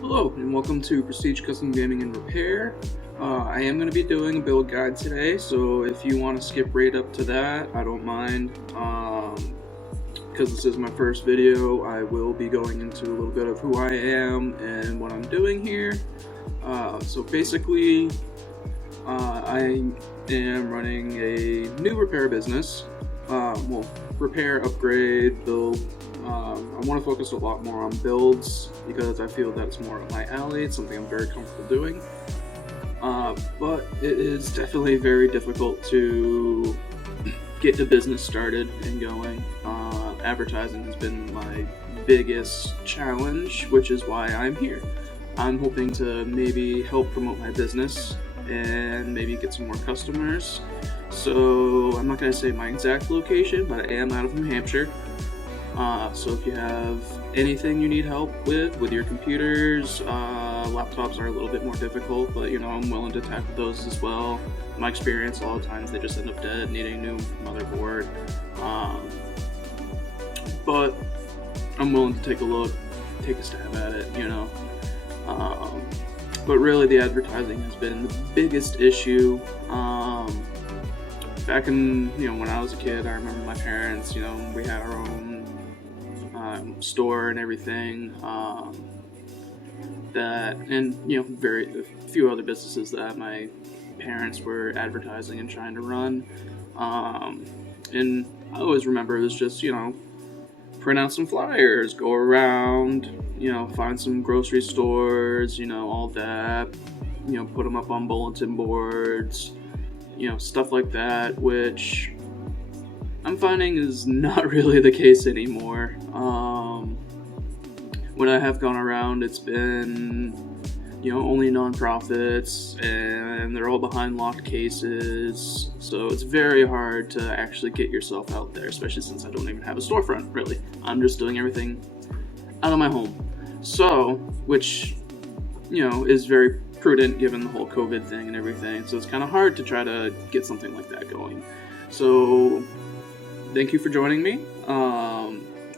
Hello and welcome to Prestige Custom Gaming and Repair. I am going to be doing a build guide today, so if you want to skip right up to that, I don't mind. Because this is my first video, I will be going into a little bit of who I am and what I'm doing here. So basically, I am running a new repair business. Well, repair, upgrade, build. I want to focus a lot more on builds because I feel that it's more up my alley. It's something I'm very comfortable doing. But it is definitely very difficult to get the business started and going. Advertising has been my biggest challenge, which is why I'm here. I'm hoping to maybe help promote my business and maybe get some more customers. So I'm not going to say my exact location, but I am out of New Hampshire. So if you have anything you need help with your computers, laptops are a little bit more difficult, but I'm willing to tackle those as well. In my experience, a lot of times they just end up dead, needing a new motherboard. But I'm willing to take a look, take a stab at it, But really the advertising has been the biggest issue. Back in, when I was a kid, I remember my parents, we had our own store and everything, very few other businesses that my parents were advertising and trying to run, and I always remember it was just print out some flyers, go around, find some grocery stores, all that, put them up on bulletin boards, stuff like that, which I'm finding is not really the case anymore. When I have gone around, it's been, only nonprofits, and they're all behind locked cases, so it's very hard to actually get yourself out there, especially since I don't even have a storefront, really. I'm just doing everything out of my home. So, which, is very prudent given the whole COVID thing and everything, so it's kind of hard to try to get something like that going. So, thank you for joining me,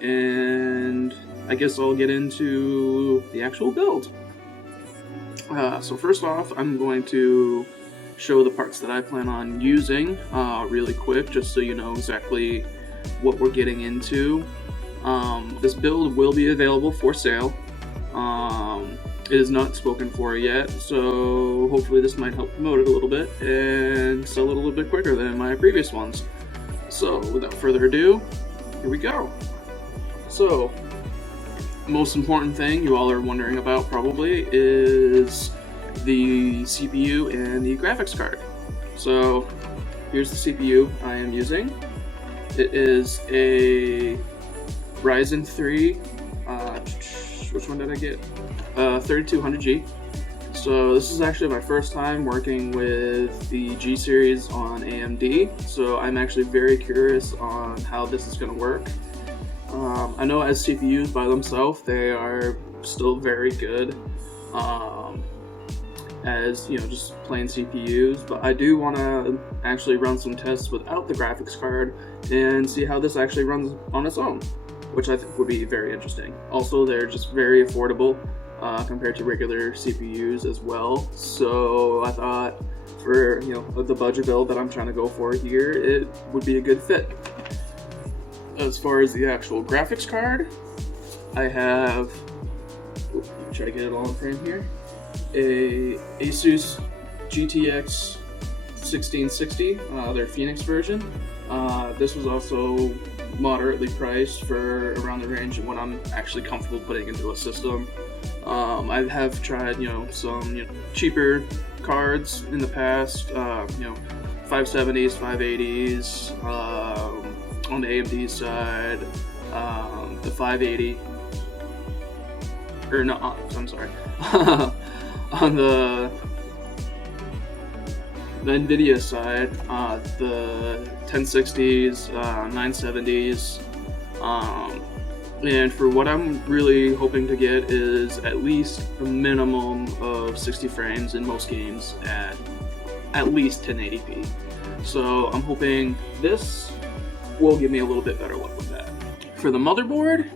and I guess I'll get into the actual build. So first off, I'm going to show the parts that I plan on using really quick, just so you know exactly what we're getting into. This build will be available for sale. It is not spoken for yet, so hopefully this might help promote it a little bit and sell it a little bit quicker than my previous ones. So without further ado, here we go. So, most important thing you all are wondering about probably is the CPU and the graphics card. So here's the CPU I am using. It is a Ryzen 3, which one did I get? 3200G. So this is actually my first time working with the G series on AMD, so I'm actually very curious on how this is going to work. I know as CPUs by themselves, they are still very good as just plain CPUs, but I do want to actually run some tests without the graphics card and see how this actually runs on its own, which I think would be very interesting. Also, they're just very affordable compared to regular CPUs as well, so I thought for the budget build that I'm trying to go for here, it would be a good fit. As far as the actual graphics card, I have, try to get it all in frame here, a Asus GTX 1660, their Phoenix version. This was also moderately priced for around the range of what I'm actually comfortable putting into a system. I have tried, some cheaper cards in the past, 570s, 580s, on the AMD side, the 580, or no, I'm sorry, on the NVIDIA side, the 1060s, 970s, and for what I'm really hoping to get is at least a minimum of 60 frames in most games at least 1080p. So I'm hoping this will give me a little bit better luck with that. For the motherboard,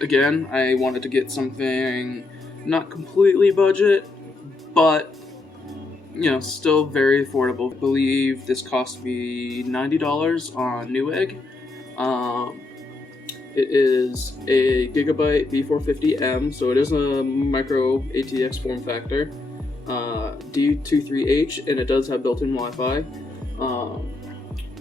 Again, I wanted to get something not completely budget, but still very affordable. I believe this cost me $90 on Newegg. Um, it is a Gigabyte B450M, so it is a micro ATX form factor. D23H, and it does have built-in Wi-Fi.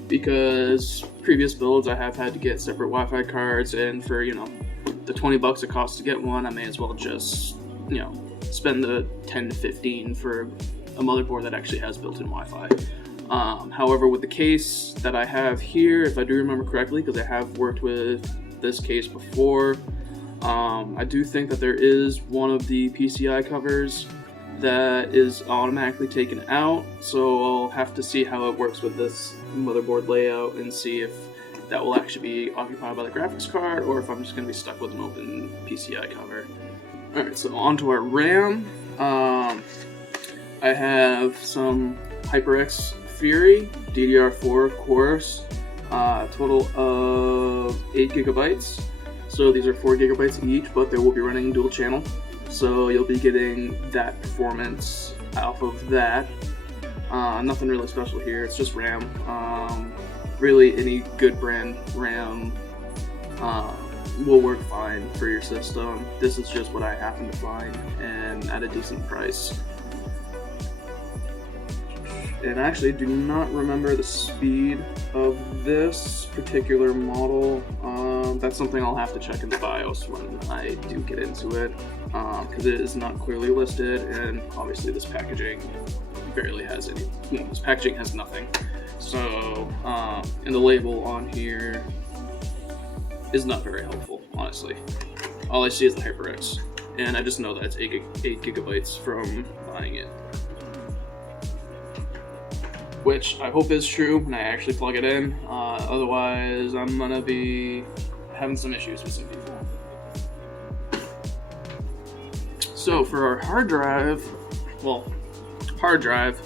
Because previous builds I have had to get separate Wi-Fi cards, and for the $20 it costs to get one, I may as well just spend the 10 to 15 for a motherboard that actually has built-in Wi-Fi. However, with the case that I have here, if I do remember correctly, because I have worked with this case before, I do think that there is one of the PCI covers that is automatically taken out, so I'll have to see how it works with this motherboard layout and see if that will actually be occupied by the graphics card or if I'm just going to be stuck with an open PCI cover. Alright, so onto our RAM. I have some HyperX Fury, DDR4 of course, total of 8 gigabytes. So these are 4 gigabytes each, but they will be running dual channel. So you'll be getting that performance off of that. Nothing really special here, it's just RAM. Really any good brand RAM will work fine for your system. This is just what I happen to find and at a decent price. And I actually do not remember the speed of this particular model. That's something I'll have to check in the BIOS when I do get into it, because it is not clearly listed, and obviously this packaging barely has any. This packaging has nothing. So, and the label on here is not very helpful, honestly. All I see is the HyperX, and I just know that it's 8 gigabytes from buying it. Which I hope is true when I actually plug it in. Otherwise, I'm gonna be having some issues with some people. So for our hard drive,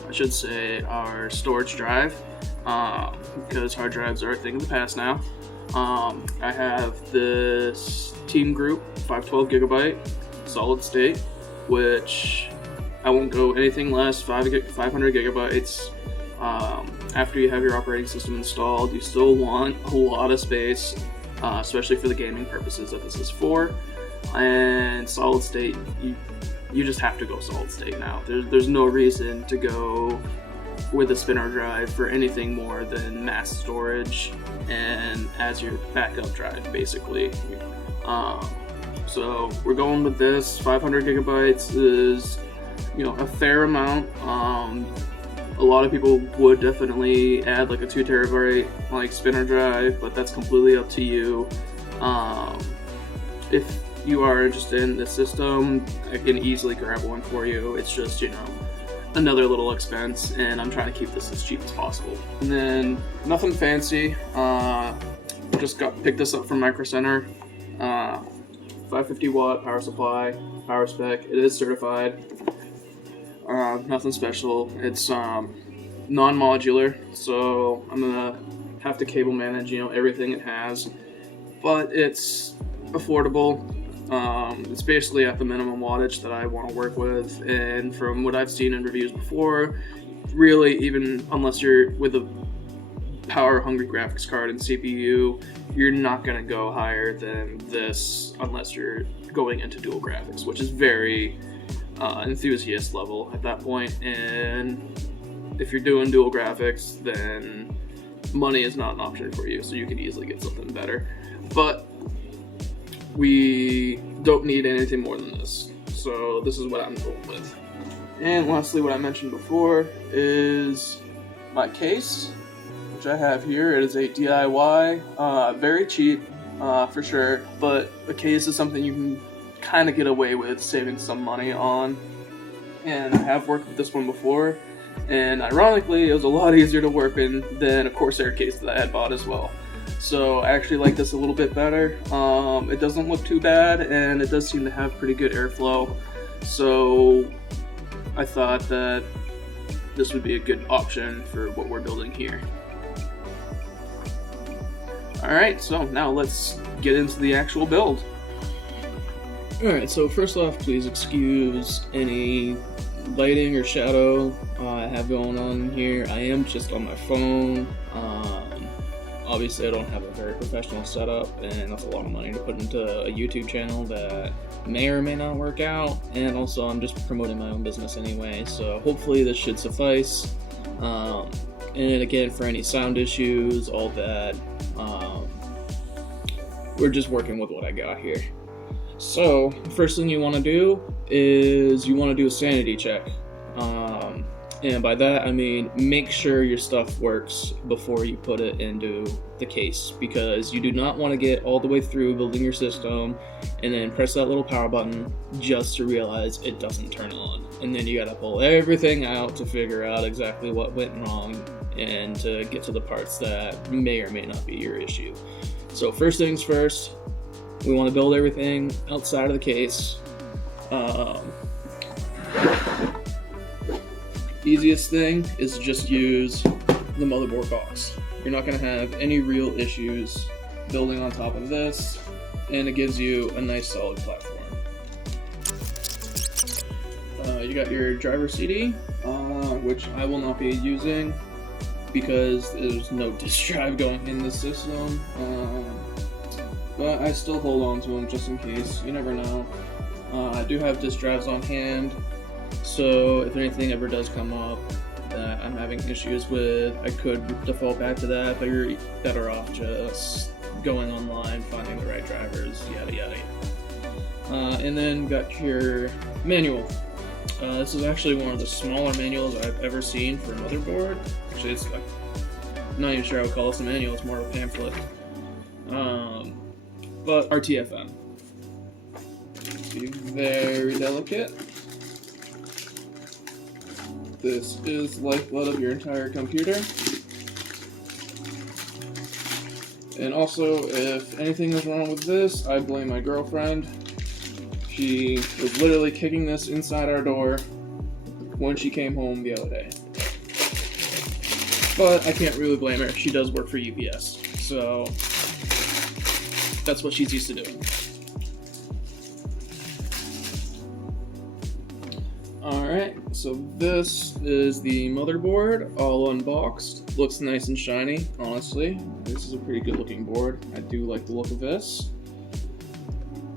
I should say our storage drive, because hard drives are a thing of the past now. I have this Team Group 512 gigabyte solid state, which I won't go anything less 500 gigabytes. After you have your operating system installed, you still want a lot of space, especially for the gaming purposes that this is for. And solid state, you just have to go solid state now. There's no reason to go with a spinner drive for anything more than mass storage and as your backup drive, basically. So we're going with this. 500 gigabytes is, a fair amount. A lot of people would definitely add like a 2 terabyte spinner drive, but that's completely up to you. If you are interested in this system, I can easily grab one for you. It's just, another little expense, and I'm trying to keep this as cheap as possible. And then nothing fancy. Just picked this up from Micro Center. 550 watt power supply, power spec. It is certified. Nothing special. It's non-modular, so I'm gonna have to cable manage everything it has, but it's affordable. It's basically at the minimum wattage that I want to work with, and from what I've seen in reviews before, really, even unless you're with a power hungry graphics card and CPU, you're not going to go higher than this unless you're going into dual graphics, which is very enthusiast level at that point. And if you're doing dual graphics, then money is not an option for you, so you can easily get something better. But we don't need anything more than this, so this is what I'm going with. And lastly, what I mentioned before is my case, which I have here. It is a DIY, very cheap for sure, but a case is something you can kind of get away with saving some money on. And I have worked with this one before, and ironically, it was a lot easier to work in than a Corsair case that I had bought as well. So I actually like this a little bit better. It doesn't look too bad, and it does seem to have pretty good airflow. So I thought that this would be a good option for what we're building here. Alright, so now let's get into the actual build. Alright, so first off, please excuse any lighting or shadow I have going on here. I am just on my phone. Obviously, I don't have a very professional setup, and that's a lot of money to put into a YouTube channel that may or may not work out. And also, I'm just promoting my own business anyway, so hopefully this should suffice. And again, for any sound issues, all that, we're just working with what I got here. So, first thing you want to do is you want to do a sanity check. And by that, I mean make sure your stuff works before you put it into the case, because you do not want to get all the way through building your system and then press that little power button just to realize it doesn't turn on. And then you got to pull everything out to figure out exactly what went wrong and to get to the parts that may or may not be your issue. So first things first, we want to build everything outside of the case. Easiest thing is to just use the motherboard box. You're not going to have any real issues building on top of this, and it gives you a nice solid platform. You got your driver CD, which I will not be using because there's no disk drive going in the system. But I still hold on to them just in case. You never know. I do have disk drives on hand, so if anything ever does come up that I'm having issues with, I could default back to that, but you're better off just going online, finding the right drivers, yada yada yada. And then got your manual. This is actually one of the smaller manuals I've ever seen for a motherboard. Actually, it's like, I'm not even sure I would call this a manual, it's more of a pamphlet. But RTFM. Be very delicate. This is lifeblood of your entire computer. And also, if anything is wrong with this, I blame my girlfriend. She was literally kicking this inside our door when she came home the other day. But I can't really blame her. She does work for UPS, so that's what she's used to doing. Alright, so this is the motherboard, all unboxed. Looks nice and shiny, honestly. This is a pretty good looking board. I do like the look of this.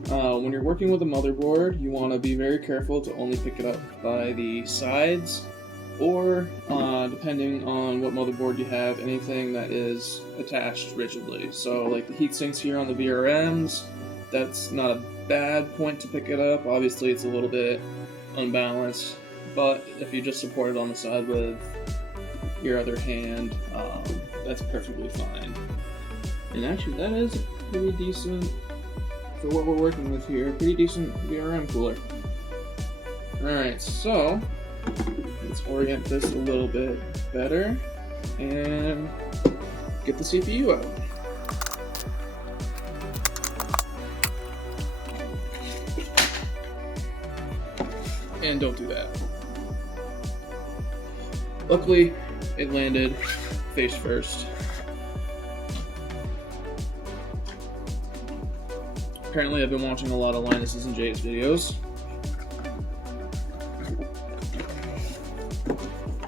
When you're working with a motherboard, you want to be very careful to only pick it up by the sides, or depending on what motherboard you have, anything that is attached rigidly. So like the heat sinks here on the VRMs, that's not a bad point to pick it up. Obviously it's a little bit unbalanced, but if you just support it on the side with your other hand, that's perfectly fine. And actually that is pretty decent for what we're working with here. Pretty decent VRM cooler. Alright, so let's orient this a little bit better and get the CPU out. And don't do that. Luckily, it landed face first. Apparently, I've been watching a lot of Linus's and Jay's videos.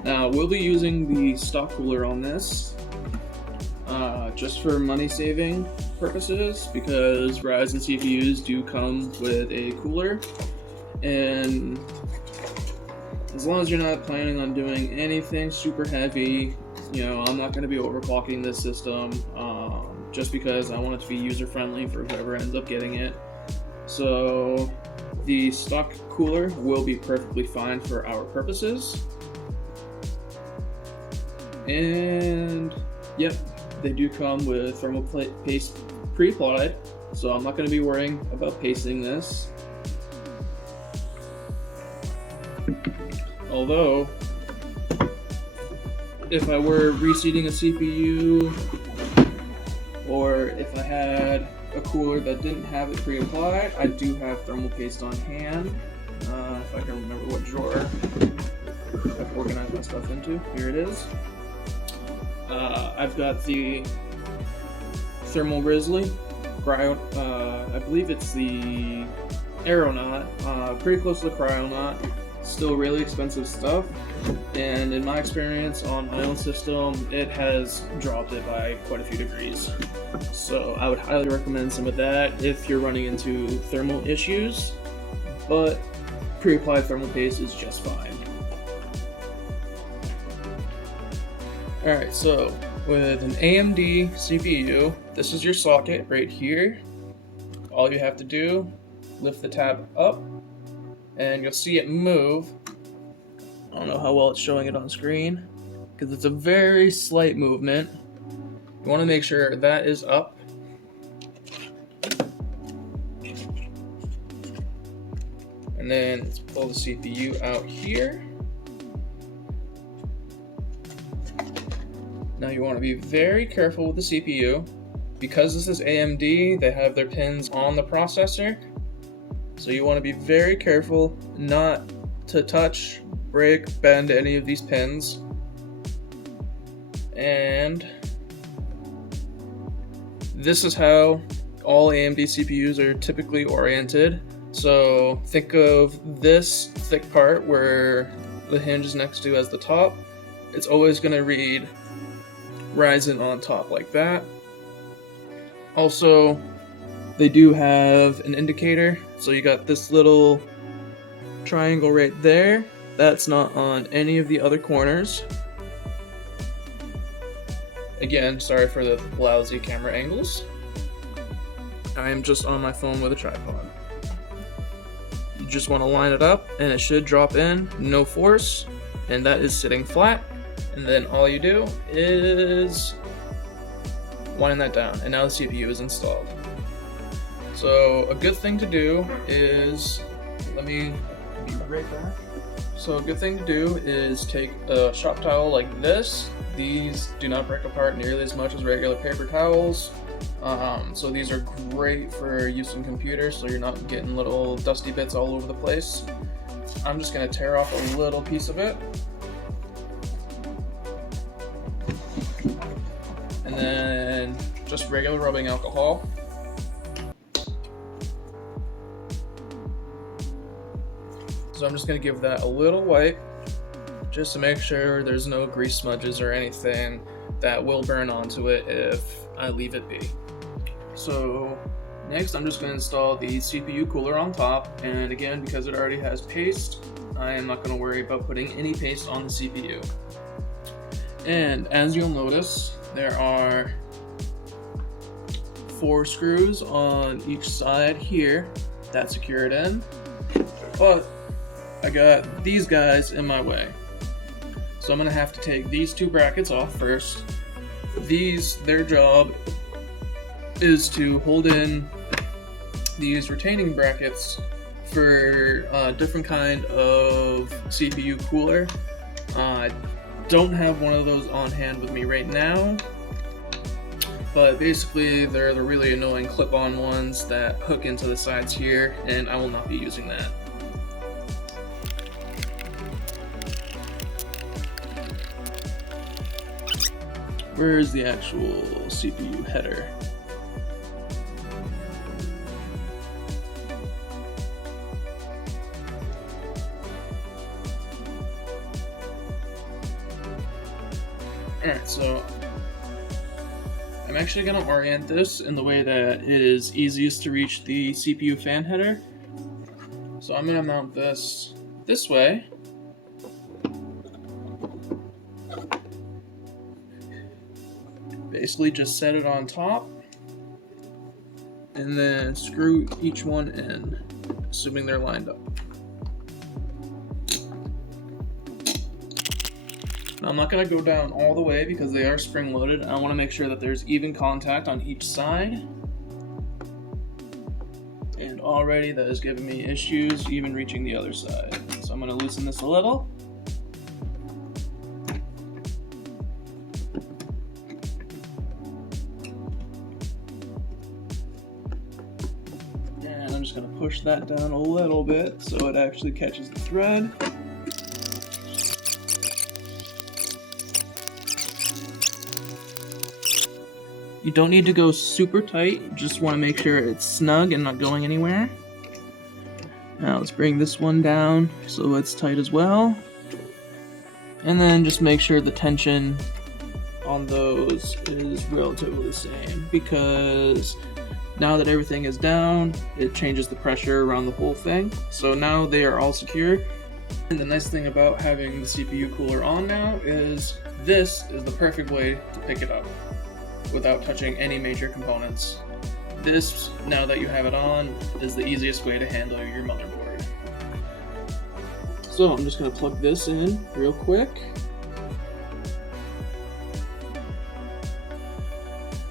Now, we'll be using the stock cooler on this, just for money saving purposes, because Ryzen CPUs do come with a cooler, and as long as you're not planning on doing anything super heavy, you know, I'm not going to be overclocking this system, just because I want it to be user friendly for whoever ends up getting it. So the stock cooler will be perfectly fine for our purposes. And yep, they do come with thermal paste pre-applied, so I'm not going to be worrying about pasting this. Although, if I were reseating a CPU, or if I had a cooler that didn't have it pre-applied, I do have thermal paste on hand. If I can remember what drawer I've organized my stuff into. Here it is. I've got the Thermal Grizzly. I believe it's the aeronaut, pretty close to the cryonaut. Still really expensive stuff, and in my experience on my own system, it has dropped it by quite a few degrees. So I would highly recommend some of that if you're running into thermal issues, but pre-applied thermal paste is just fine. Alright, so with an AMD CPU, this is your socket right here. All you have to do, lift the tab up, and you'll see it move. I don't know how well it's showing it on screen, because it's a very slight movement. You want to make sure that is up. And then let's pull the CPU out here. Now you want to be very careful with the CPU. Because this is AMD, they have their pins on the processor. So you want to be very careful not to touch, break, bend any of these pins. And this is how all AMD CPUs are typically oriented. So think of this thick part where the hinge is next to as the top. It's always going to read Ryzen on top like that. Also, they do have an indicator, so you got this little triangle right there. That's not on any of the other corners. Again, sorry for the lousy camera angles. I am just on my phone with a tripod. You just want to line it up, and it should drop in, no force, and that is sitting flat. And then all you do is wind that down, and now the CPU is installed. So a good thing to do is, let me be right back. So a good thing to do is take a shop towel like this. These do not break apart nearly as much as regular paper towels. So these are great for use in computers, so you're not getting little dusty bits all over the place. I'm just gonna tear off a little piece of it. And then just regular rubbing alcohol. So I'm just going to give that a little wipe just to make sure there's no grease smudges or anything that will burn onto it if I leave it be. So next I'm just going to install the CPU cooler on top, and again, because it already has paste, I am not going to worry about putting any paste on the CPU. And as you'll notice, there are 4 screws on each side here that secure it in, but I got these guys in my way. So I'm gonna have to take these 2 brackets off first. These, their job is to hold in these retaining brackets for a different kind of CPU cooler. I don't have one of those on hand with me right now, but basically they're the really annoying clip-on ones that hook into the sides here, and I will not be using that. Where's the actual CPU header? Alright, so I'm actually going to orient this in the way that it is easiest to reach the CPU fan header. So I'm going to mount this way. Basically just set it on top and then screw each one in, assuming they're lined up. Now I'm not going to go down all the way because they are spring loaded. I want to make sure that there's even contact on each side. And already that is giving me issues even reaching the other side. So I'm going to loosen this a little. And I'm just going to push that down a little bit so it actually catches the thread. You don't need to go super tight, you just want to make sure it's snug and not going anywhere. Now let's bring this one down so it's tight as well. And then just make sure the tension on those is relatively the same, because now that everything is down, it changes the pressure around the whole thing. So now they are all secure. And the nice thing about having the CPU cooler on now is this is the perfect way to pick it up without touching any major components. This, now that you have it on, is the easiest way to handle your motherboard. So I'm just going to plug this in real quick.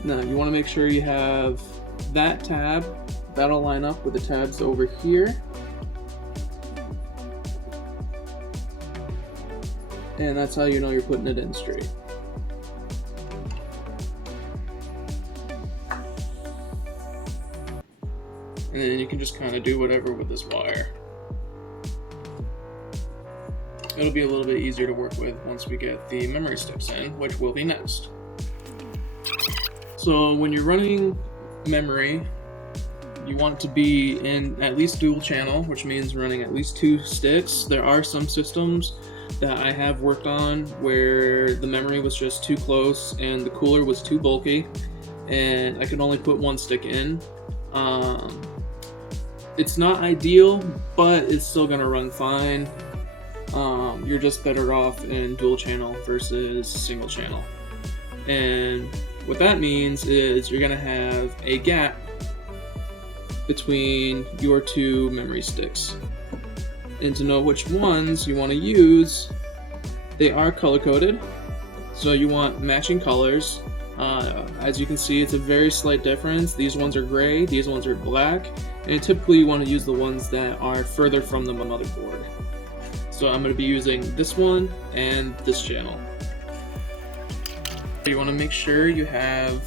Now you want to make sure you have that tab, that'll line up with the tabs over here. And that's how you know you're putting it in straight. And then you can just kind of do whatever with this wire. It'll be a little bit easier to work with once we get the memory sticks in, which will be next. So when you're running memory, you want it to be in at least dual channel, which means running at least 2 sticks. There are some systems that I have worked on where the memory was just too close and the cooler was too bulky and I could only put 1 stick in. It's not ideal, but it's still gonna run fine. You're just better off in dual channel versus single channel. And what that means is you're gonna have a gap between your 2 memory sticks. And to know which ones you want to use, they are color coded. So you want matching colors. As you can see, it's a very slight difference. These ones are gray, these ones are black, and typically you want to use the ones that are further from the motherboard. So I'm going to be using this one and this channel. You want to make sure you have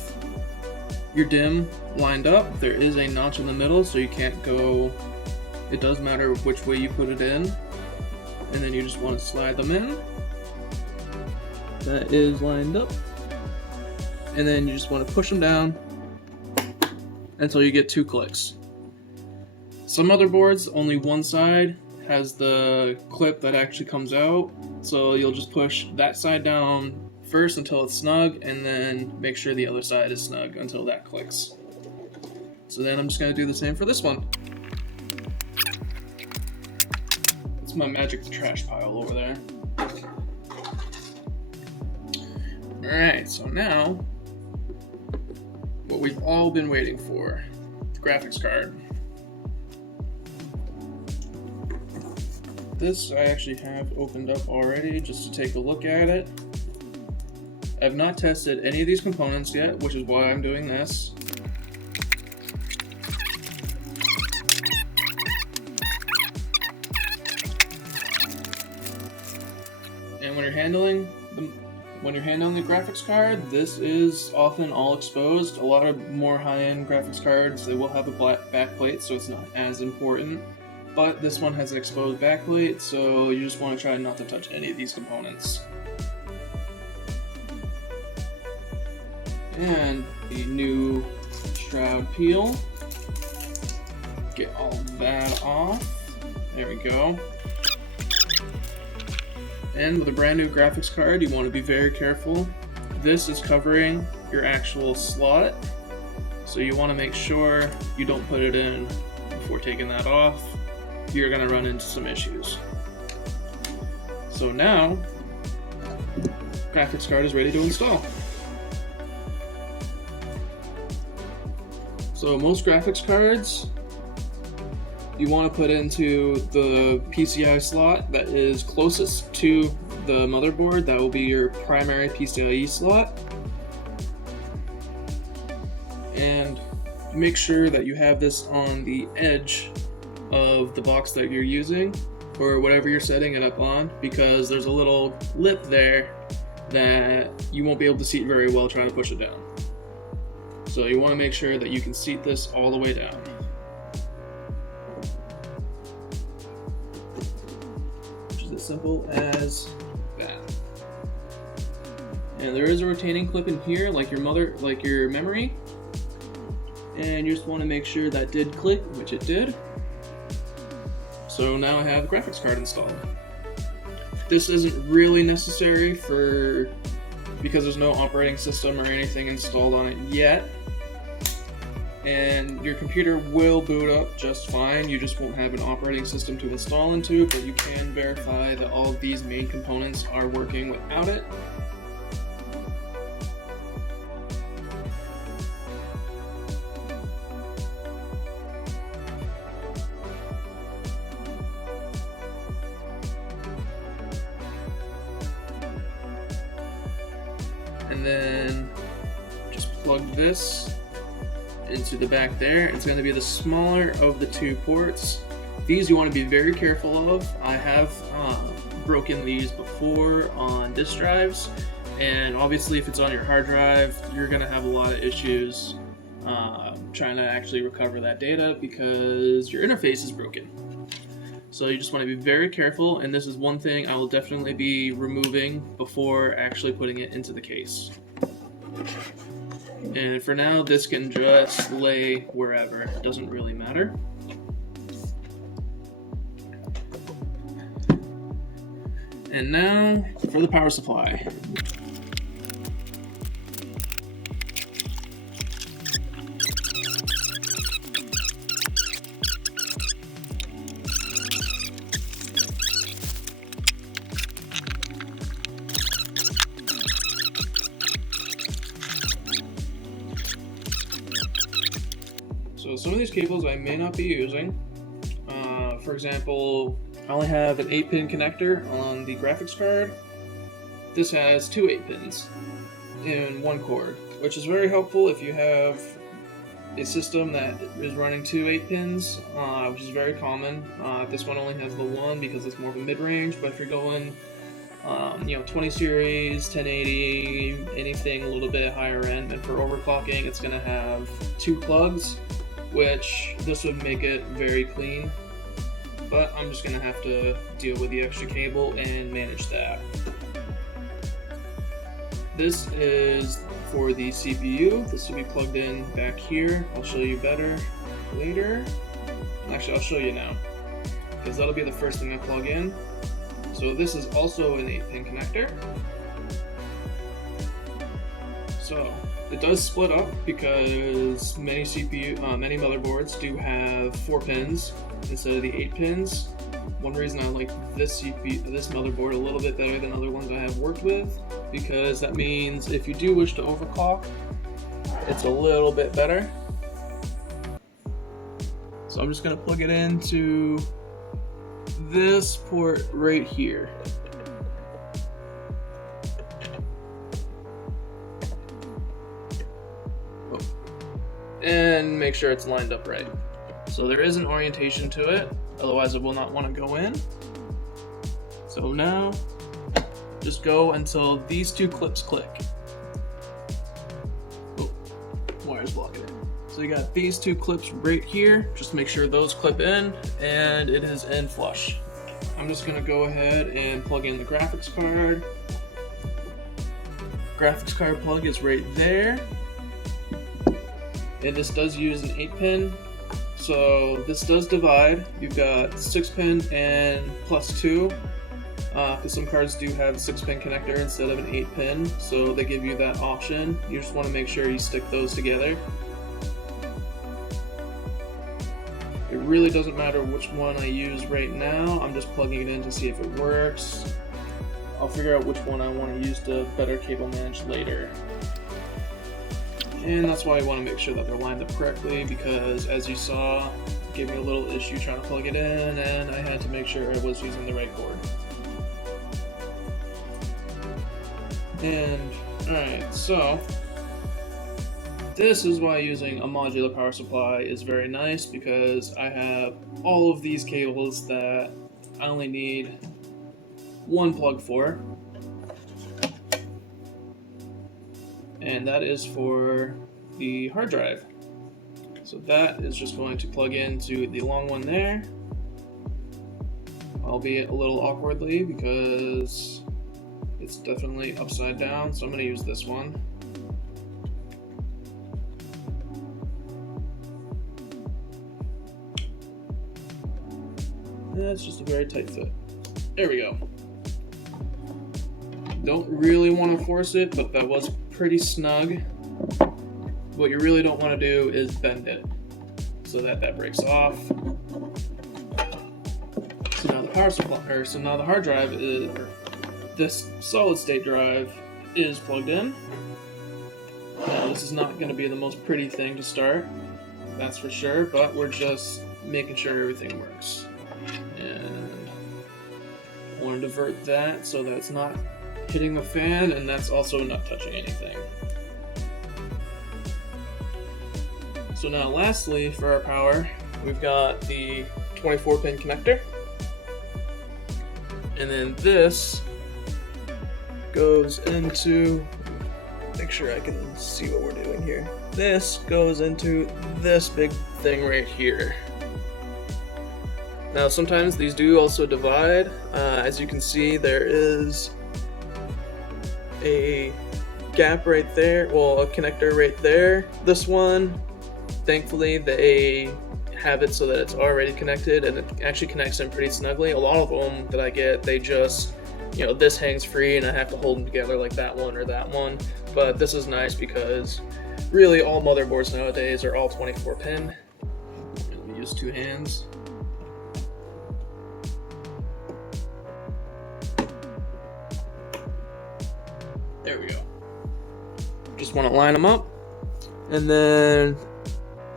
your DIMM lined up. There is a notch in the middle, so you can't go, it does matter which way you put it in. And then you just want to slide them in. That is lined up. And then you just want to push them down until you get 2 clicks. Some motherboards, only one side has the clip that actually comes out. So you'll just push that side down first until it's snug, and then make sure the other side is snug until that clicks. So then I'm just going to do the same for this one. It's my magic trash pile over there. Alright, so now, what we've all been waiting for, the graphics card. This I actually have opened up already just to take a look at it. I've not tested any of these components yet, which is why I'm doing this. And when you're handling the graphics card, this is often all exposed. A lot of more high-end graphics cards, they will have a black backplate, so it's not as important. But this one has an exposed backplate, so you just want to try not to touch any of these components. And the new shroud peel. Get all that off. There we go. And with a brand new graphics card, you want to be very careful. This is covering your actual slot, so you want to make sure you don't put it in before taking that off. You're going to run into some issues. So now, graphics card is ready to install. So most graphics cards, you want to put into the PCI slot that is closest to the motherboard. That will be your primary PCIe slot. And make sure that you have this on the edge of the box that you're using, or whatever you're setting it up on, because there's a little lip there that you won't be able to seat very well trying to push it down. So you want to make sure that you can seat this all the way down. Which is as simple as that. And there is a retaining clip in here, like your memory. And you just want to make sure that did click, which it did. So now I have a graphics card installed. This isn't really necessary because there's no operating system or anything installed on it yet. And your computer will boot up just fine. You just won't have an operating system to install into, but you can verify that all of these main components are working without it. And then just plug this into the back there. It's going to be the smaller of the two ports. These you want to be very careful of. I have broken these before on disk drives, and obviously if it's on your hard drive, you're going to have a lot of issues trying to actually recover that data because your interface is broken. So you just want to be very careful, and this is one thing I will definitely be removing before actually putting it into the case. And for now, this can just lay wherever. It doesn't really matter. And now for the power supply. So some of these cables I may not be using. For example, I only have an 8-pin connector on the graphics card. This has two 8-pins in one cord, which is very helpful if you have a system that is running two 8-pins, which is very common. This one only has the one because it's more of a mid-range, but if you're going 20 series, 1080, anything a little bit higher end, and for overclocking, it's going to have two plugs, which this would make it very clean. But I'm just going to have to deal with the extra cable and manage that. This is for the CPU. This will be plugged in back here. I'll show you better later. Actually, I'll show you now, because that'll be the first thing I plug in. So this is also an 8-pin connector. So it does split up because many motherboards do have 4 pins instead of the 8 pins. One reason I like this motherboard a little bit better than other ones I have worked with, because that means if you do wish to overclock, it's a little bit better. So I'm just going to plug it into this port right here. And make sure it's lined up right. So there is an orientation to it, otherwise it will not want to go in. So now, just go until these two clips click. Oh, wire's blocking it. So you got these two clips right here, just make sure those clip in, and it is in flush. I'm just gonna go ahead and plug in the graphics card. Graphics card plug is right there. And this does use an 8-pin, so this does divide. You've got 6-pin and +2, because some cards do have a 6-pin connector instead of an 8-pin, so they give you that option. You just want to make sure you stick those together. It really doesn't matter which one I use right now. I'm just plugging it in to see if it works. I'll figure out which one I want to use to better cable manage later. And that's why I want to make sure that they're lined up correctly, because as you saw, it gave me a little issue trying to plug it in, and I had to make sure I was using the right cord. And, alright, so this is why using a modular power supply is very nice, because I have all of these cables that I only need one plug for. And that is for the hard drive. So that is just going to plug into the long one there, albeit a little awkwardly because it's definitely upside down, so I'm going to use this one. That's just a very tight fit. There we go. Don't really want to force it, but that was pretty snug. What you really don't want to do is bend it so that breaks off. So now the power supply, so now the hard drive is, or this solid state drive is plugged in. Now this is not going to be the most pretty thing to start, that's for sure, but we're just making sure everything works. And I want to divert that so that it's not hitting the fan, and that's also not touching anything. So now lastly, for our power, we've got the 24-pin connector. And then this goes into, make sure I can see what we're doing here. This goes into this big thing right here. Now sometimes these do also divide. As you can see, there is a gap right there, well, a connector right there. This one, thankfully they have it so that it's already connected, and it actually connects in pretty snugly. A lot of them that I get, they just, you know, this hangs free and I have to hold them together like that one or that one. But this is nice because really all motherboards nowadays are all 24-pin. Let me use two hands. There we go. Just want to line them up, and then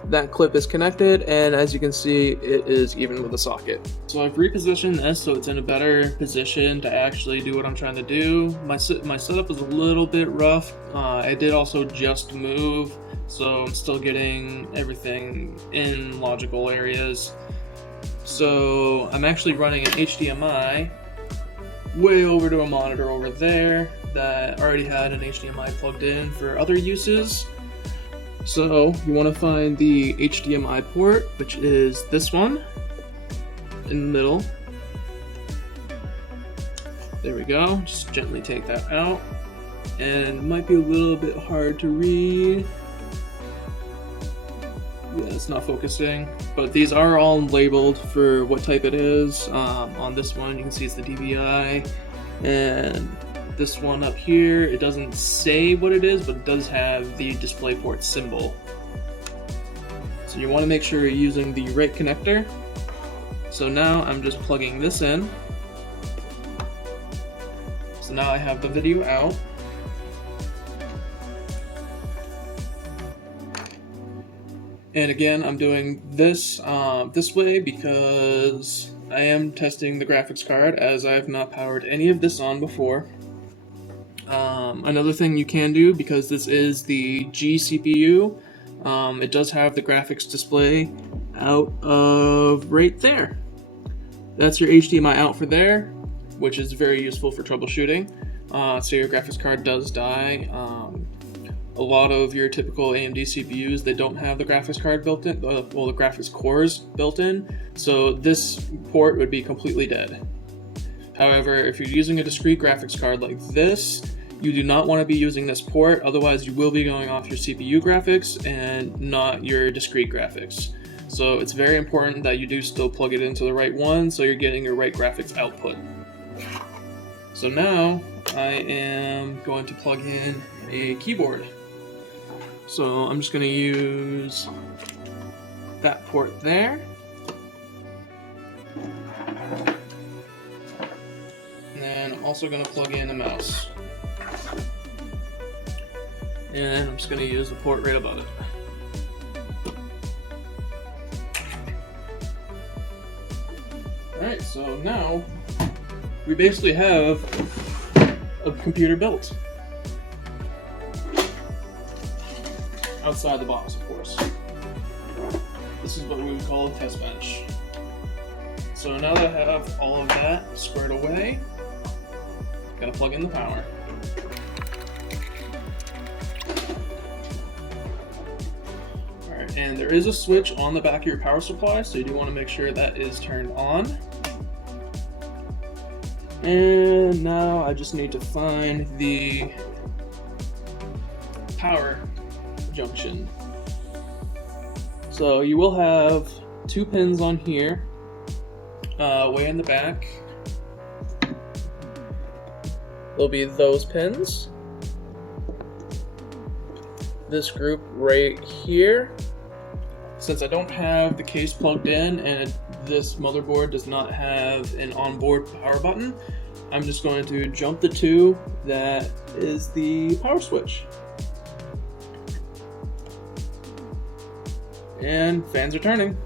that clip is connected, and as you can see, it is even with the socket. So I've repositioned this so it's in a better position to actually do what I'm trying to do. My setup is a little bit rough. I did also just move, so I'm still getting everything in logical areas. So I'm actually running an HDMI way over to a monitor over there that already had an HDMI plugged in for other uses. So you want to find the HDMI port, which is this one in the middle. There we go. Just gently take that out, and it might be a little bit hard to read. Yeah, it's not focusing, but these are all labeled for what type it is. On this one, you can see it's the DVI, and this one up here, it doesn't say what it is, but it does have the DisplayPort symbol. So you want to make sure you're using the right connector. So now I'm just plugging this in. So now I have the video out. And again, I'm doing this this way because I am testing the graphics card, as I have not powered any of this on before. Another thing you can do, because this is the G CPU, it does have the graphics display out of right there. That's your HDMI out for there, which is very useful for troubleshooting. So your graphics card does die. A lot of your typical AMD CPUs, they don't have the graphics card built in, well, the graphics cores built in, so this port would be completely dead. However, if you're using a discrete graphics card like this, you do not want to be using this port, otherwise you will be going off your CPU graphics and not your discrete graphics. So it's very important that you do still plug it into the right one so you're getting your right graphics output. So now I am going to plug in a keyboard. So I'm just going to use that port there. And then I'm also going to plug in a mouse. And I'm just going to use the port right above it. Alright, so now we basically have a computer built. Outside the box, of course. This is what we would call a test bench. So now that I have all of that squared away, I'm gonna plug in the power. Alright, and there is a switch on the back of your power supply, so you do want to make sure that is turned on. And now I just need to find the power junction. So you will have two pins on here. Way in the back, there'll be those pins. This group right here. Since I don't have the case plugged in and this motherboard does not have an onboard power button, I'm just going to jump the two that is the power switch. And fans are turning.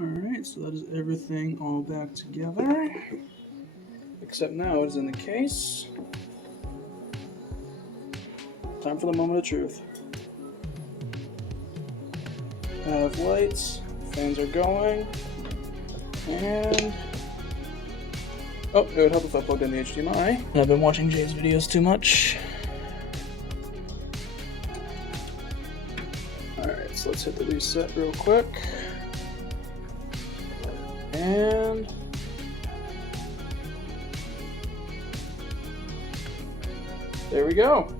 Alright, so that is everything all back together. Except now it is in the case. Time for the moment of truth. I have lights, fans are going, and oh, it would help if I plugged in the HDMI. I've been watching Jay's videos too much. Alright, so let's hit the reset real quick. And there we go.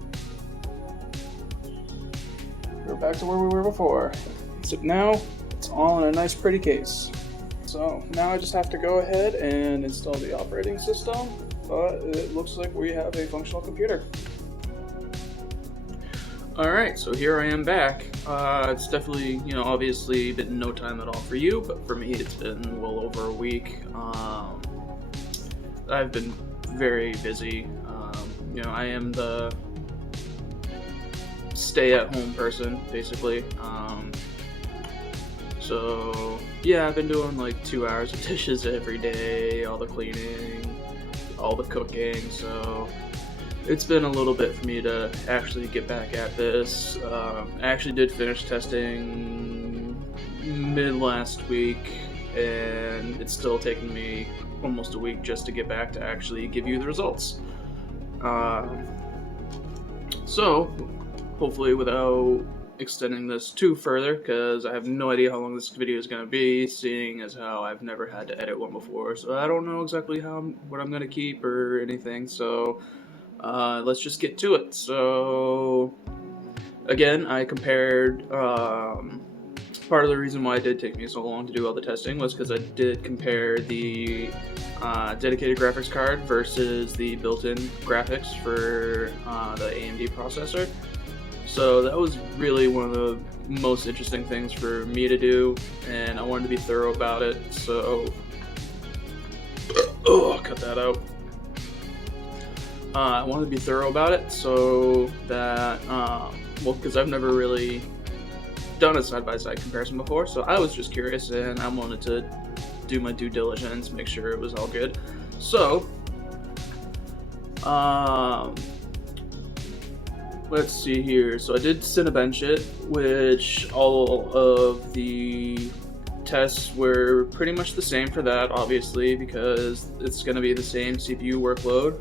We're back to where we were before. Except now it's all in a nice pretty case. So now I just have to go ahead and install the operating system, but it looks like we have a functional computer. Alright, so here I am back. It's definitely, obviously been no time at all for you, but for me it's been well over a week. I've been very busy. I am the stay-at-home person, basically. So yeah, I've been doing like 2 hours of dishes every day, all the cleaning, all the cooking, so it's been a little bit for me to actually get back at this. I actually did finish testing mid last week, and it's still taking me almost a week just to get back to actually give you the results. So hopefully without extending this too further, because I have no idea how long this video is going to be, seeing as how I've never had to edit one before, so I don't know exactly what I'm going to keep or anything, so let's just get to it. So again, I compared, part of the reason why it did take me so long to do all the testing was because I did compare the dedicated graphics card versus the built-in graphics for the AMD processor. So that was really one of the most interesting things for me to do, and I wanted to be thorough about it, so cut that out. I wanted to be thorough about it so that, well, because I've never really done a side-by-side comparison before, so I was just curious and I wanted to do my due diligence, make sure it was all good. So, let's see here. So I did Cinebench it, which all of the tests were pretty much the same for that, obviously, because it's going to be the same CPU workload.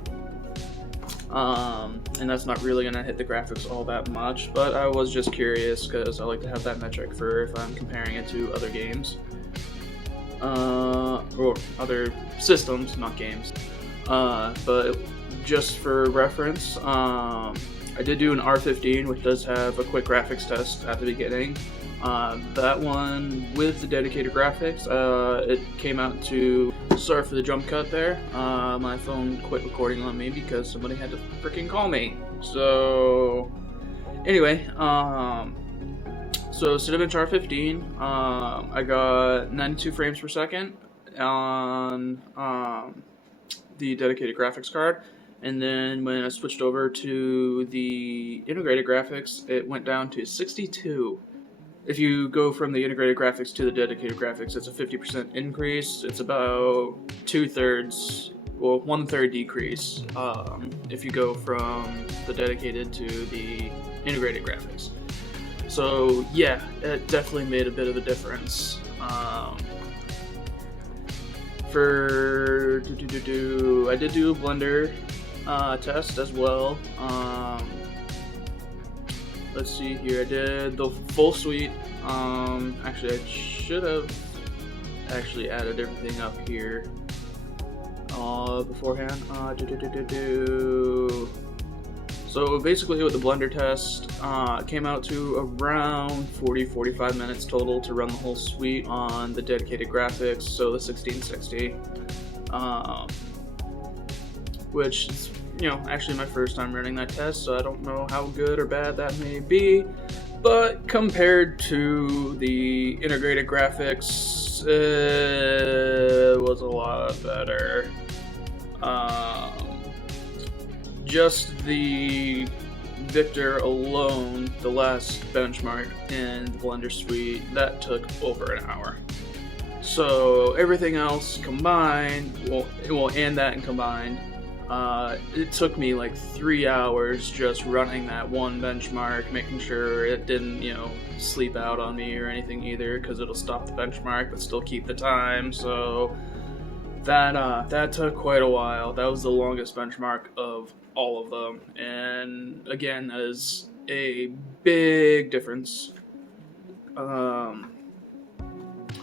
And that's not really going to hit the graphics all that much, but I was just curious because I like to have that metric for if I'm comparing it to other games. Or other systems, not games. But just for reference, I did do an R15, which does have a quick graphics test at the beginning. That one with the dedicated graphics, it came out to, sorry for the jump cut there, my phone quit recording on me because somebody had to freaking call me. So anyway, so Cinebench R15, I got 92 frames per second on the dedicated graphics card. And then when I switched over to the integrated graphics, it went down to 62. If you go from the integrated graphics to the dedicated graphics, it's a 50% increase. It's about 2/3, well, 1/3 decrease if you go from the dedicated to the integrated graphics. So yeah, it definitely made a bit of a difference. I did do a Blender test as well. Let's see here, I did the full suite. Actually, I should have actually added everything up here beforehand. So basically with the Blender test, it came out to around 40-45 minutes total to run the whole suite on the dedicated graphics, so the 1660. Which is, you know, actually my first time running that test, so I don't know how good or bad that may be, but compared to the integrated graphics, it was a lot better. Just the Victor alone, the last benchmark in the Blender suite, that took over an hour. So everything else combined, combined, it took me like 3 hours just running that one benchmark, making sure it didn't, you know, sleep out on me or anything either, because it'll stop the benchmark but still keep the time. So that took quite a while. That was the longest benchmark of all of them, and again, that is a big difference.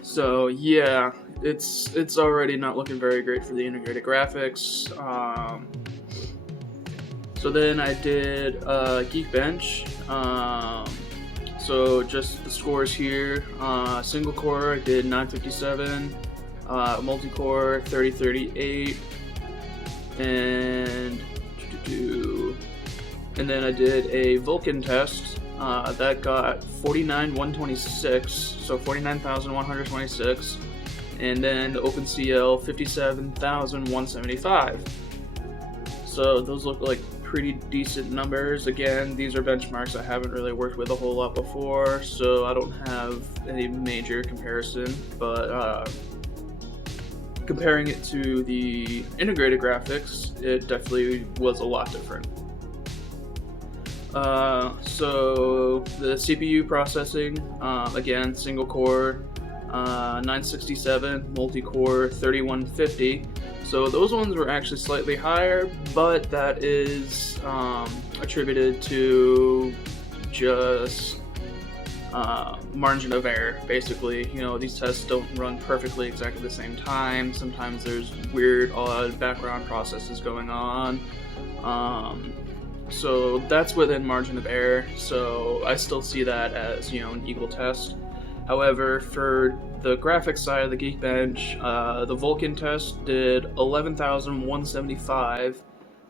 So yeah, it's already not looking very great for the integrated graphics. So then I did Geekbench. So just the scores here. Single core I did 957, multi-core 3038, and then I did a Vulkan test that got 49,126, so 49,126, and then the OpenCL 57,175. So those look like pretty decent numbers. Again, these are benchmarks I haven't really worked with a whole lot before, so I don't have any major comparison, but comparing it to the integrated graphics, it definitely was a lot different. So the CPU processing, again, single core, 967 multi-core 3150. So those ones were actually slightly higher, but that is attributed to just margin of error. Basically, these tests don't run perfectly exactly the same time. Sometimes there's weird, odd background processes going on. So that's within margin of error. So I still see that as an equal test. However, for the graphics side of the Geekbench, the Vulkan test did 11,175,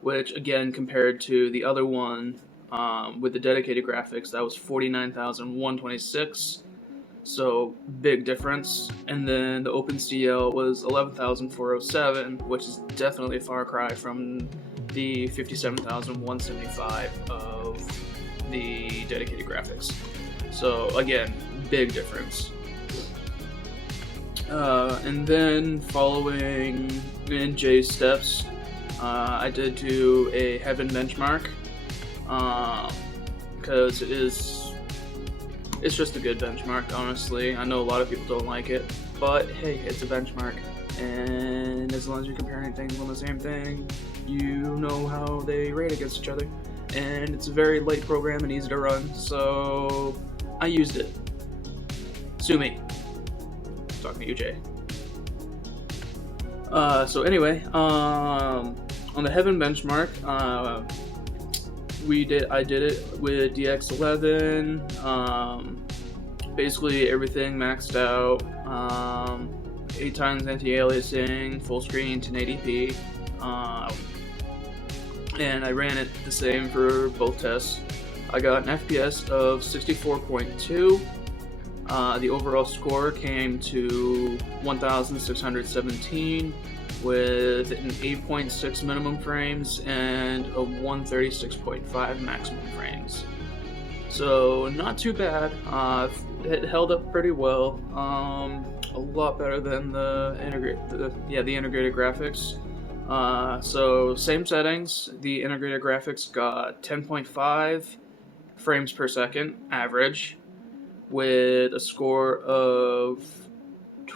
which again compared to the other one with the dedicated graphics, that was 49,126. So big difference. And then the OpenCL was 11,407, which is definitely a far cry from the 57,175 of the dedicated graphics. So again, big difference. And then following in Jay's steps, I did do a Heaven benchmark because it's just a good benchmark, honestly. I know a lot of people don't like it, but hey, it's a benchmark, and as long as you're comparing things on the same thing, you know how they rate against each other. And it's a very light program and easy to run, so I used it. Sue me. Talking to you, Jay. So anyway, on the Heaven benchmark, I did it with DX11. Basically everything maxed out. 8 times anti-aliasing, full screen 1080p. And I ran it the same for both tests. I got an FPS of 64.2. The overall score came to 1,617 with an 8.6 minimum frames and a 136.5 maximum frames. So not too bad. It held up pretty well. A lot better than the integrated graphics. So same settings. The integrated graphics got 10.5 frames per second average, with a score of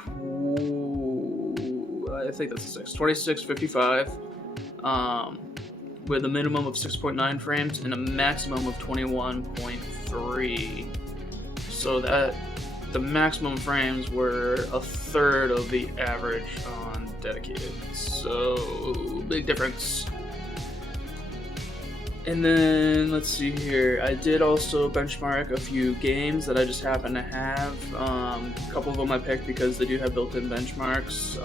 2655, with a minimum of 6.9 frames and a maximum of 21.3. So that the maximum frames were a third of the average on dedicated. So big difference. And then, let's see here, I did also benchmark a few games that I just happen to have. A couple of them I picked because they do have built-in benchmarks,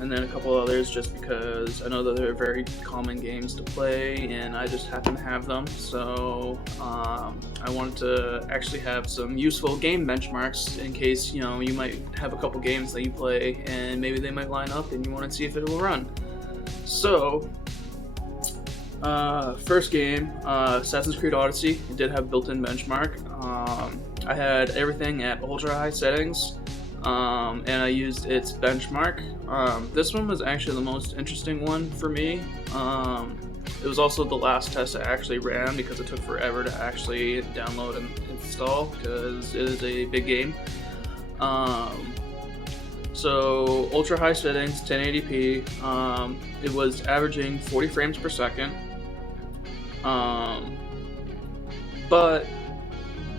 and then a couple others just because I know that they're very common games to play, and I just happen to have them. So I wanted to actually have some useful game benchmarks in case, you might have a couple games that you play, and maybe they might line up, and you want to see if it will run. So first game, Assassin's Creed Odyssey. It did have built-in benchmark. I had everything at ultra high settings, and I used its benchmark. This one was actually the most interesting one for me. It was also the last test I actually ran because it took forever to actually download and install because it is a big game. So ultra high settings, 1080p. It was averaging 40 frames per second. But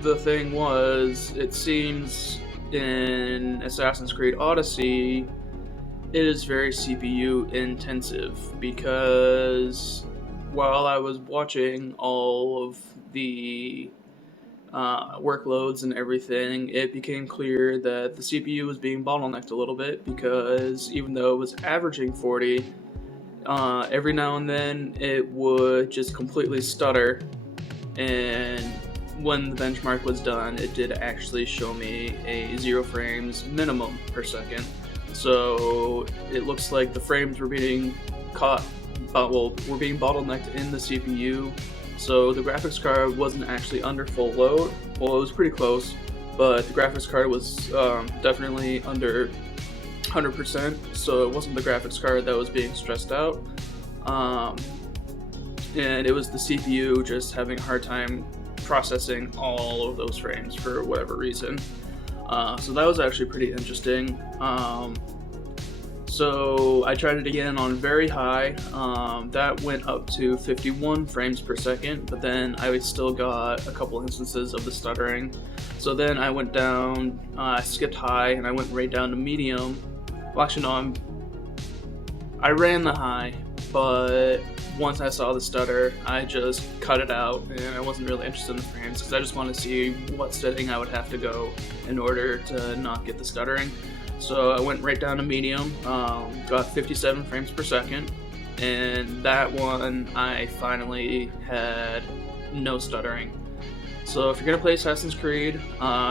the thing was, it seems in Assassin's Creed Odyssey, it is very CPU intensive because while I was watching all of the workloads and everything, it became clear that the CPU was being bottlenecked a little bit because even though it was averaging 40, every now and then it would just completely stutter, and when the benchmark was done, it did actually show me a 0 frames minimum per second. So it looks like the frames were being were being bottlenecked in the CPU. So the graphics card wasn't actually under full load. Well, it was pretty close, but the graphics card was definitely under 100%, so it wasn't the graphics card that was being stressed out, and it was the CPU just having a hard time processing all of those frames for whatever reason. So that was actually pretty interesting. So I tried it again on very high. That went up to 51 frames per second, but then I still got a couple instances of the stuttering. So then I went down, I skipped high, and I went right down to medium. Well, actually, no, I ran the high, but once I saw the stutter, I just cut it out, and I wasn't really interested in the frames because I just wanted to see what setting I would have to go in order to not get the stuttering. So I went right down to medium, got 57 frames per second, and that one I finally had no stuttering. So if you're going to play Assassin's Creed,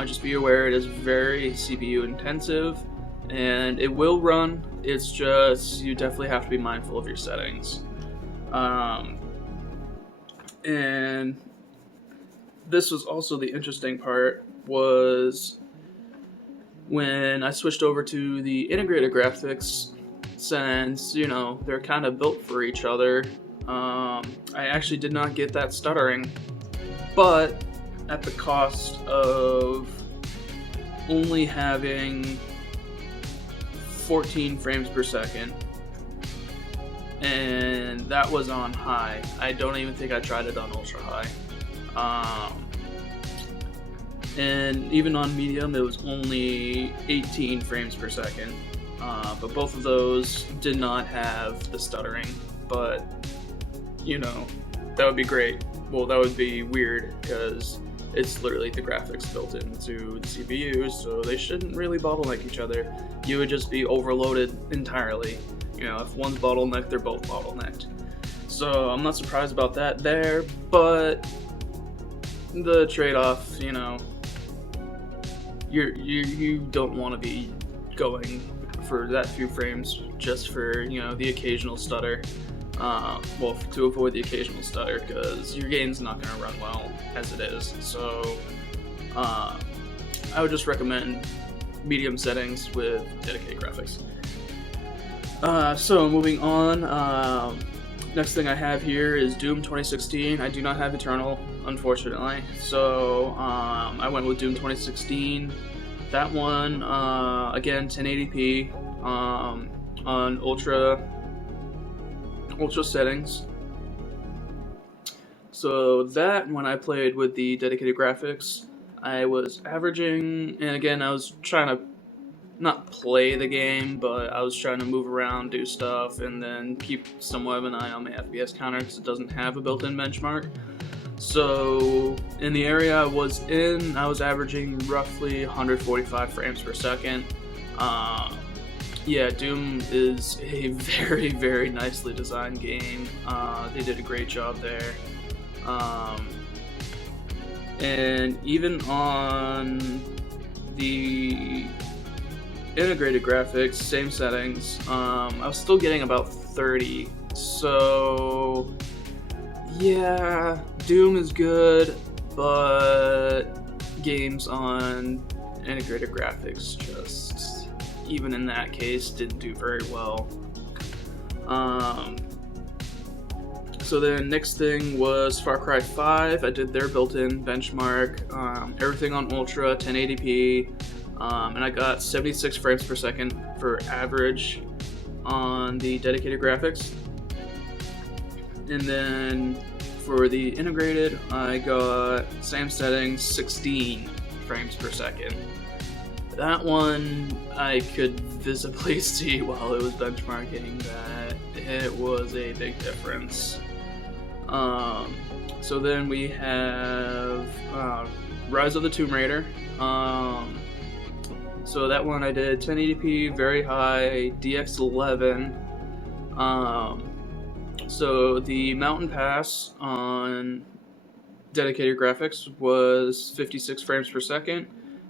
just be aware it is very CPU intensive, and it will run. It's just, you definitely have to be mindful of your settings. And this was also the interesting part, was when I switched over to the integrated graphics, since, you know, they're kind of built for each other, I actually did not get that stuttering, but at the cost of only having 14 frames per second, and that was on high. I don't even think I tried it on ultra high. And even on medium, it was only 18 frames per second. But both of those did not have the stuttering. But, you know, that would be great. Well, that would be weird because it's literally the graphics built into the CPU, so they shouldn't really bottleneck each other. You would just be overloaded entirely. You know, if one's bottlenecked, they're both bottlenecked. So I'm not surprised about that there, but the trade-off, you know, you don't want to be going for that few frames just for, you know, the occasional stutter. Well, to avoid the occasional stutter, because your game's not going to run well as it is. So I would just recommend medium settings with dedicated graphics. So moving on, next thing I have here is Doom 2016. I do not have Eternal, unfortunately, so I went with Doom 2016. That one, again, 1080p on ultra settings. So that, when I played with the dedicated graphics, I was averaging, and again, I was trying to not play the game, but I was trying to move around, do stuff, and then keep somewhat of an eye on my FPS counter because it doesn't have a built-in benchmark. So in the area I was in, I was averaging roughly 145 frames per second. Yeah, Doom is a very, very nicely designed game. They did a great job there. And even on the integrated graphics, same settings, I was still getting about 30. So yeah, Doom is good, but games on integrated graphics just, even in that case, didn't do very well. So then next thing was Far Cry 5. I did their built-in benchmark, everything on Ultra, 1080p, and I got 76 frames per second for average on the dedicated graphics. And then for the integrated, I got same settings, 16 frames per second. That one, I could visibly see while it was benchmarking that it was a big difference. So then we have Rise of the Tomb Raider. So that one I did 1080p, very high, DX11. So the Mountain Pass on dedicated graphics was 56 frames per second.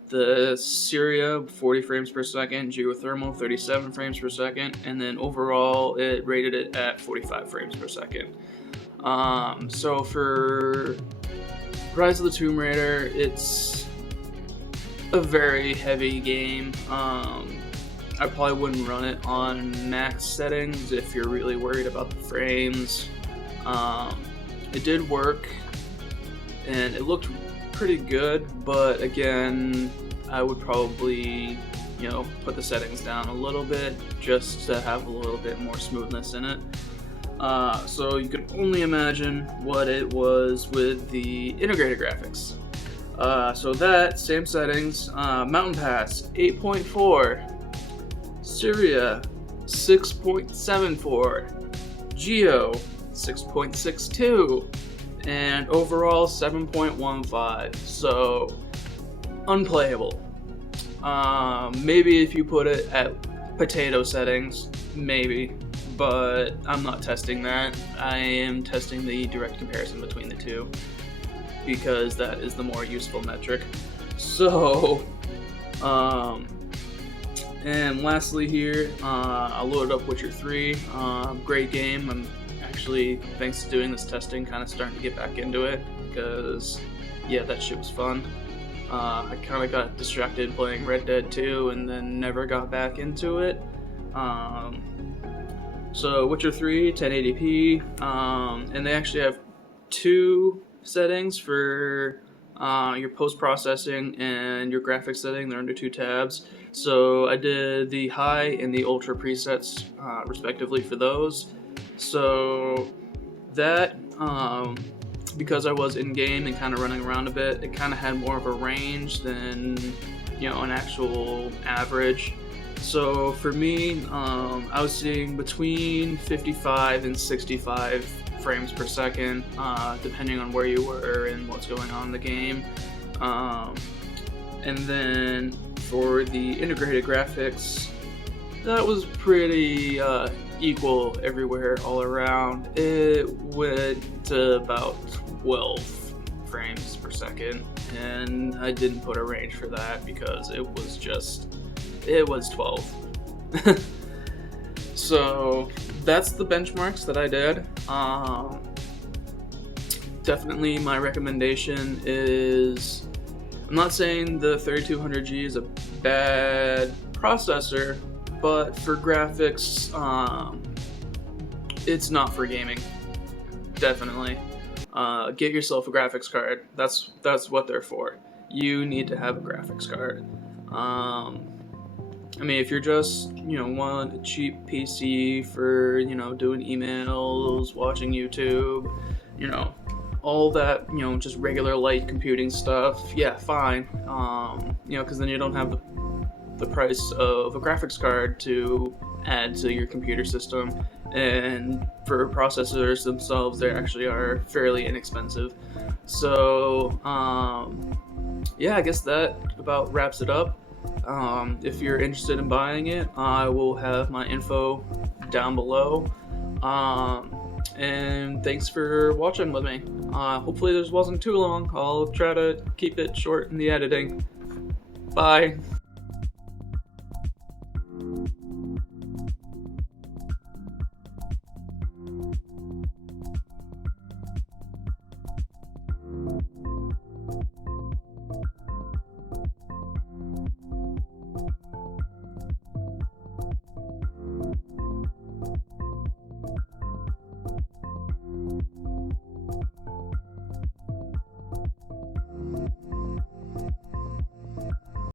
The Syria, 40 frames per second. Geothermal, 37 frames per second. And then overall, it rated it at 45 frames per second. So for Rise of the Tomb Raider, it's a very heavy game. I probably wouldn't run it on max settings if you're really worried about the frames. It did work, and it looked pretty good, but again, I would probably, put the settings down a little bit just to have a little bit more smoothness in it. So you can only imagine what it was with the integrated graphics. So that, same settings, Mountain Pass 8.4, Syria 6.74, Geo 6.62, and overall 7.15. So unplayable. Maybe if you put it at potato settings, maybe, but I'm not testing that. I am testing the direct comparison between the two because that is the more useful metric. So, and lastly here, I loaded up Witcher 3. Great game. I'm actually, thanks to doing this testing, kind of starting to get back into it because, yeah, that shit was fun. I kind of got distracted playing Red Dead 2 and then never got back into it. So Witcher 3, 1080p, and they actually have two settings for your post-processing and your graphics setting. They're under two tabs. So I did the high and the ultra presets respectively for those. So that, because I was in-game and kind of running around a bit, it kind of had more of a range than, an actual average. So for me, I was seeing between 55 and 65 frames per second, depending on where you were and what's going on in the game. And then for the integrated graphics, that was pretty equal everywhere all around. It went to about 12 frames per second, and I didn't put a range for that because it was 12. So that's the benchmarks that I did. Definitely my recommendation is, I'm not saying the 3200G is a bad processor, but for graphics, it's not for gaming. Definitely. Get yourself a graphics card. That's what they're for. You need to have a graphics card. I mean, if you're just, want a cheap PC for, doing emails, watching YouTube, all that, just regular light computing stuff, yeah, fine. Because then you don't have the price of a graphics card to add to your computer system. And for processors themselves, they actually are fairly inexpensive. So, yeah, I guess that about wraps it up. If you're interested in buying it, I will have my info down below. And thanks for watching with me. Hopefully this wasn't too long. I'll try to keep it short in the editing. Bye.